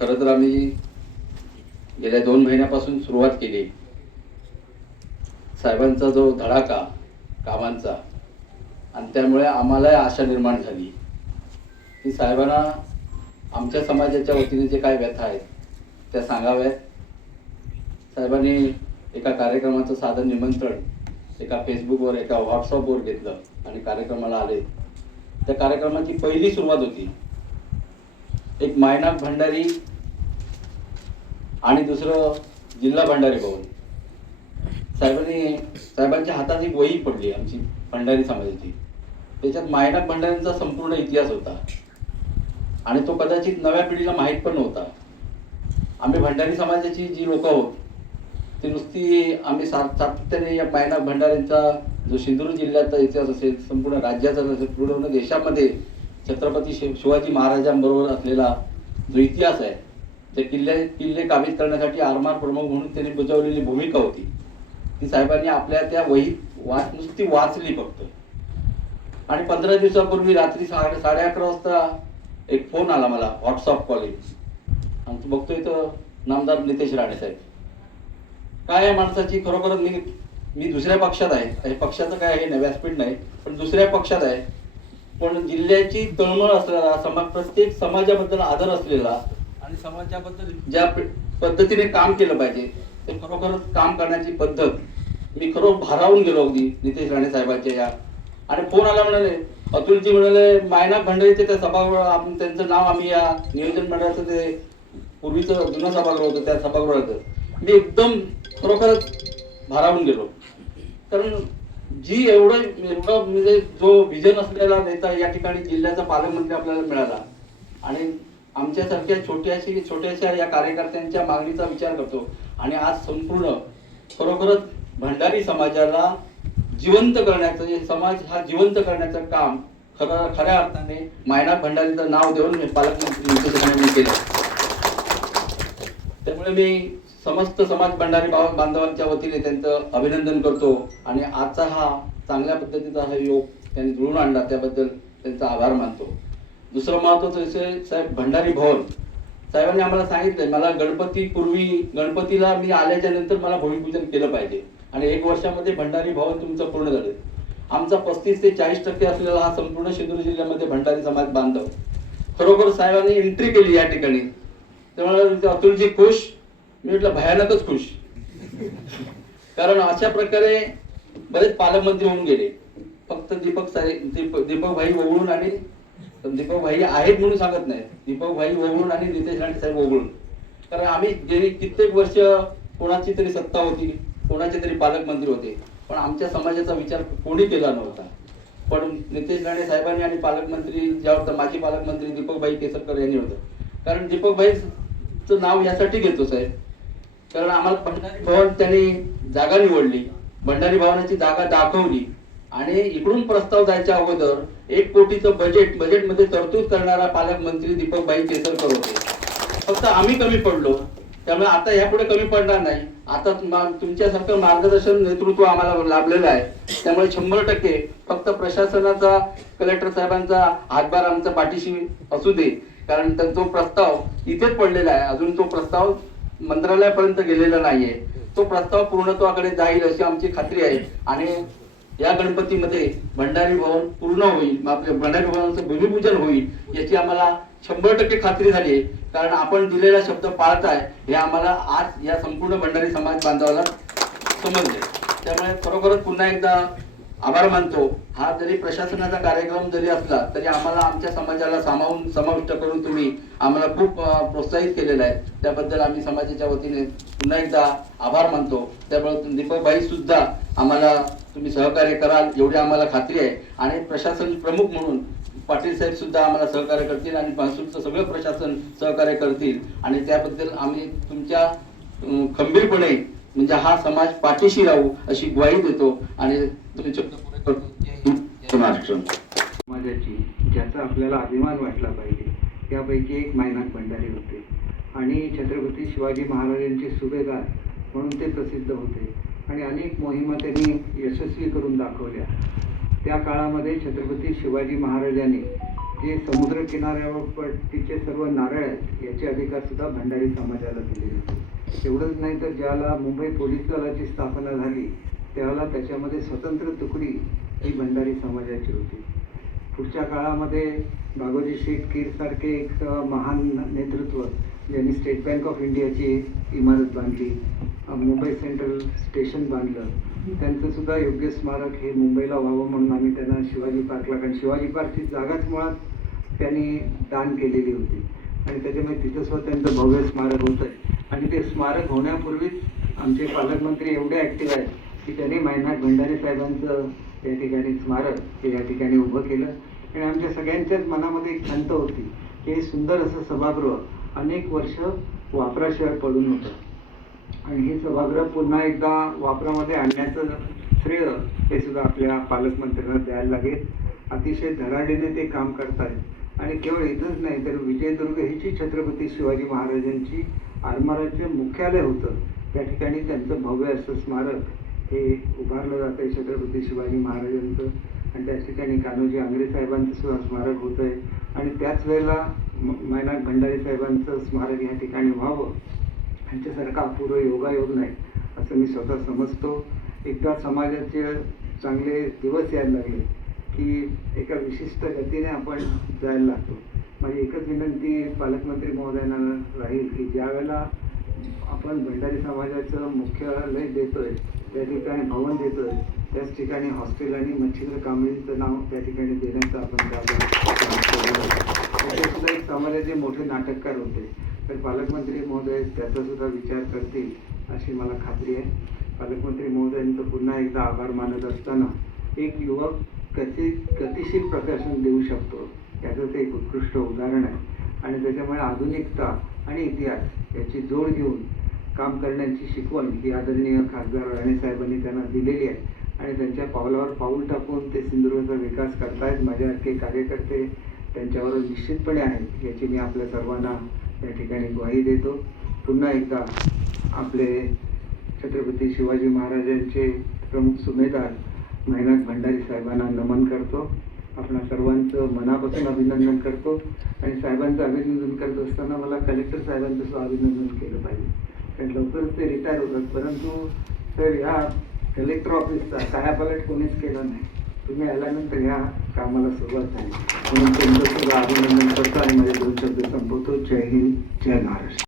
खरं तर आम्ही गेल्या दोन महिन्यापासून सुरुवात केली. साहेबांचा जो धडाका कामांचा आणि त्यामुळे आम्हालाही आशा निर्माण झाली. की साहेबांना आमच्या समाजाच्या वतीने जे काय व्यथा आहेत त्या सांगाव्यात. साहेबांनी एका कार्यक्रमाचं साधं निमंत्रण एका फेसबुकवर एका व्हॉट्सअपवर घेतलं आणि कार्यक्रमाला आले. त्या कार्यक्रमाची पहिली सुरुवात होती. एक मायनाक भंडारी आणि दुसरं जिल्हा भंडारी भवन. साहेबांनी साहेबांच्या हातात एक वही पडली आमची भंडारी समाजाची. त्याच्यात मायनाक भंडाऱ्यांचा संपूर्ण इतिहास होता. आणि तो कदाचित नव्या पिढीला माहीत पण नव्हता. आम्ही भंडारी समाजाची जी लोक आहोत ती नुसती आम्ही सात सातत्याने या मायनाक भंडाऱ्यांचा जो सिंधुदुर्ग जिल्ह्याचा इतिहास असेल संपूर्ण राज्याचा असेल पूर्ण देशामध्ये छत्रपती शिवाजी महाराजांबरोबर असलेला जो इतिहास आहे ते किल्ले किल्ले काबीज करण्यासाठी आरमार प्रमुख म्हणून त्यांनी बजावलेली भूमिका होती. ती साहेबांनी आपल्या त्या वहीत वाच नुसती वाचली फक्त. आणि पंधरा दिवसापूर्वी रात्री साडे साडे अकरा वाजता एक फोन आला मला व्हॉट्सअप कॉलिंग आणि तू बघतोय तर नामदार नितेश राणे साहेब. काय आहे माणसाची? खरोखरच मी मी दुसऱ्या पक्षात आहे. हे पक्षाचं काय आहे? नाही व्यासपीठ नाही. पण दुसऱ्या पक्षात आहे. पण जिल्ह्याची तळमळ असलेला समाज प्रत्येक समाजाबद्दल आदर असलेला आणि समाजाबद्दल ज्या पद्धतीने काम केलं पाहिजे ते खरोखरच काम करण्याची पद्धत. मी खरोखर भारावून गेलो अगदी नितेश राणे साहेबांच्या या आणि फोन आला म्हणाले? अतुलजी म्हणाले मायना भंडारीचे त्या सभागृह आपण त्यांचं नाव आम्ही या नियोजन मंडळाचं ते पूर्वीचं जुनं सभागृह होतं त्या सभागृहाचं. मी एकदम खरोखरच भारावून गेलो. कारण जी एवढं एवढं म्हणजे जो विजन असलेला नेता या ठिकाणी जिल्ह्याचा पालकमंत्री आपल्याला मिळाला. आणि आमच्यासारख्या छोट्याशी छोट्याशा या कार्यकर्त्यांच्या मागणीचा विचार करतो. आणि आज संपूर्ण खरोखरच भंडारी समाजाला जिवंत करण्याचं हे समाज हा जिवंत करण्याचं काम खरं खऱ्या अर्थाने मायनाथ भंडारीचं नाव देऊन पालकमंत्री केलं. त्यामुळे मी समस्त समाज भंडारी बांधवांच्या वतीने त्यांचं अभिनंदन करतो. आणि आजचा हा चांगल्या पद्धतीचा हा योग त्यांनी जुळून आणला त्याबद्दल त्यांचा आभार मानतो. दुसरं महत्वाचं विषय साहेब भंडारी भवन. साहेबांनी आम्हाला सांगितलं मला गणपती पूर्वी गणपतीला मी आल्याच्यानंतर मला भूमिपूजन केलं पाहिजे. आणि एक वर्षामध्ये भंडारी भवन तुमचं पूर्ण झालं. आमचा पस्तीस ते चाळीस टक्के असलेला हा संपूर्ण सिंधुदुर्ग जिल्ह्यामध्ये भंडारी समाज बांधव. खरोखर साहेबांनी एंट्री केली या ठिकाणी. त्यामुळे अतुलजी खुश. मी म्हटलं भयानकच खुश. कारण अशा प्रकारे बरेच पालकमंत्री होऊन गेले. फक्त दीपक साहे दीपक दीपक भाई वगळून आणि दीपक भाई आहेत म्हणून सांगत नाही. दीपक भाई ओघळून आणि नितेश राणे साहेब ओघळून कारण आम्ही गेली कित्येक वर्ष कोणाची तरी सत्ता होती कोणाचे तरी पालकमंत्री होते. पण आमच्या समाजाचा विचार कोणी केला नव्हता. पण नितेश राणे साहेबांनी आणि पालकमंत्री ज्या होतं माजी पालकमंत्री दीपकभाई केसरकर यांनी होतं. कारण दीपकभाईचं नाव यासाठी घेतो साहेब. कारण आम्हाला भंडारी भवन त्यांनी जागा निवडली. भंडारी भवनाची जागा दाखवली. आणि इकडून प्रस्ताव जायच्या अगोदर एक कोटीचं बजेट बजेटमध्ये तरतूद करणारा पालकमंत्री दीपकबाई केसरकर होते. फक्त आम्ही कमी पडलो. त्यामुळे आता यापुढे कमी पडणार नाही. आता तुमच्यासारखं मार्गदर्शन नेतृत्व आम्हाला लाभलेलं आहे. त्यामुळे शंभर टक्के फक्त प्रशासनाचा कलेक्टर साहेबांचा हातभार आमचा पाठीशी असू दे. कारण तर तो प्रस्ताव इथेच पडलेला आहे. अजून तो प्रस्ताव मंत्रालयापर्यंत गेलेला नाहीये. तो प्रस्ताव पूर्णत्वाकडे जाईल अशी आमची खात्री आहे. आणि या गणपतीमध्ये भंडारी भवन पूर्ण होईल. आपल्या भंडारी भवनाचं भूमिपूजन होईल याची आम्हाला शंभर टक्के खात्री झाली आहे. कारण आपण दिलेला शब्द पाळताय हे आम्हाला आज या संपूर्ण भंडारी समाज बांधवाला समजले त्यामुळे खरोखरच पुन्हा एकदा आभार मानतो. हा जरी प्रशासनाचा कार्यक्रम जरी असला तरी आम्हाला आमच्या समाजाला सामावून समाविष्ट करून तुम्ही आम्हाला खूप प्रोत्साहित केलेलं आहे. त्याबद्दल आम्ही समाजाच्या वतीने पुन्हा एकदा आभार मानतो. त्यामुळे दीपकभाई सुद्धा आम्हाला तुम्ही सहकार्य कराल एवढी आम्हाला खात्री आहे. आणि प्रशासन प्रमुख म्हणून पाटील साहेब सुद्धा आम्हाला सहकार्य करतील आणि महसूलचं सगळं प्रशासन सहकार्य करतील. आणि त्याबद्दल आम्ही तुमच्या खंबीरपणे म्हणजे हा समाज पाठीशी राहू अशी ग्वाही देतो आणि तुम्ही महाराष्ट्र. समाजाची ज्याचा आपल्याला अभिमान वाटला पाहिजे त्यापैकी एक मायनाक भंडारी होते. आणि छत्रपती शिवाजी महाराजांचे सुभेदार म्हणून ते प्रसिद्ध होते. आणि अनेक मोहिमा त्यांनी यशस्वी करून दाखवल्या. त्या काळामध्ये छत्रपती शिवाजी महाराजांनी जे समुद्र किनाऱ्यावरतीचे सर्व नारळ आहेत याचे अधिकार सुद्धा भंडारी समाजाला दिले होते. एवढंच नाही तर ज्याला मुंबई पोलीस दलाची स्थापना झाली त्याला त्याच्यामध्ये स्वतंत्र तुकडी ही भंडारी समाजाची होती. पुढच्या काळामध्ये बागोजी शेठ कीरसारखे एक महान नेतृत्व ज्यांनी स्टेट बँक ऑफ इंडियाची इमारत बांधली मुंबई सेंट्रल स्टेशन बांधलं. त्यांचं सुद्धा योग्य स्मारक हे मुंबईला व्हावं म्हणून आम्ही त्यांना शिवाजी पार्कला कारण शिवाजी पार्कची जागाच मुळात त्यांनी दान केलेली होती. आणि त्याच्यामुळे तिथं सुद्धा त्यांचं भव्य स्मारक होतं आहे आणि ते स्मारक होण्यापूर्वीच आमचे पालकमंत्री एवढे ॲक्टिव्ह आहेत की त्यांनी मायनाथ भंडारे साहेबांचं या ठिकाणी स्मारक हे या ठिकाणी उभं केलं. आणि आमच्या सगळ्यांच्याच मनामध्ये एक खंत होती. की हे सुंदर असं सभागृह अनेक वर्ष वापराशिवाय पडून होतं. आणि हे सभागृह पुन्हा एकदा वापरामध्ये आणण्याचं श्रेय हे सुद्धा आपल्या पालकमंत्र्यांना द्यायला लागेल. अतिशय धडाडीने ते काम करतायत. आणि केवळ इथंच नाही तर विजयदुर्ग हीची छत्रपती शिवाजी महाराजांची आरमाराचे मुख्यालय होतं. त्या ठिकाणी त्यांचं भव्य असं स्मारक हे उभारलं जातं आहे छत्रपती शिवाजी महाराजांचं. आणि त्या ठिकाणी कान्होजी आंग्रे साहेबांचं सुद्धा स्मारक होतं आहे आणि त्याच वेळेला म- मैनाक भंडारी साहेबांचं स्मारक या ठिकाणी व्हावं. ह्यांच्यासारखा अपूर्व योगायोग नाही असं मी स्वतः समजतो. एकदा समाजाचे चांगले दिवस यायला लागले की एका विशिष्ट गतीने आपण जायला लागतो. माझी एकच विनंती पालकमंत्री महोदयांना राहील की ज्यावेळेला आपण भंडारी समाजाचं मुख्यालय देतोय त्या ठिकाणी भवन देतोय त्याच ठिकाणी हॉस्टेल आणि मच्छिंद्र कांबळीचं नाव त्या ठिकाणी देण्याचं आपण त्यावेळेला सुद्धा एक समाजाचे मोठे नाटककार होते. तर पालकमंत्री महोदय त्याचा सुद्धा विचार करतील अशी मला खात्री आहे. पालकमंत्री महोदयांचं पुन्हा एकदा आभार मानत असताना एक युवक कसे गतिशील प्रकाशन देऊ शकतो त्याचं ते एक उत्कृष्ट उदाहरण आहे. आणि त्याच्यामुळे आधुनिकता आणि इतिहास याची जोड घेऊन काम करण्याची शिकवण ही आदरणीय खासदार राणेसाहेबांनी त्यांना दिलेली आहे. आणि त्यांच्या पावलावर पाऊल टाकून ते सिंधुदुर्गचा विकास करतायत. माझ्यासारखे कार्यकर्ते त्यांच्यावर निश्चितपणे आहेत याची मी आपल्या सर्वांना या ठिकाणी ग्वाही देतो. पुन्हा एकदा आपले छत्रपती शिवाजी महाराजांचे प्रमुख सुमेदार महिनाथ भंडारी साहेबांना नमन करतो. आपणा सर्वांचं मनापासून अभिनंदन करतो. आणि साहेबांचं अभिनंदन करत असताना मला कलेक्टर साहेबांचं सुद्धा अभिनंदन केलं पाहिजे. कारण लवकरच ते रिटायर होतात. परंतु सर ह्या कलेक्टर ऑफिसचा कायापालट कोणीच केला नाही. तुम्ही आल्यानंतर ह्या कामाला सुरुवात झाली म्हणून तुमचं सुद्धा अभिनंदन करतो आणि माझे दोन शब्द संपवतो. जय हिंद जय महाराष्ट्र.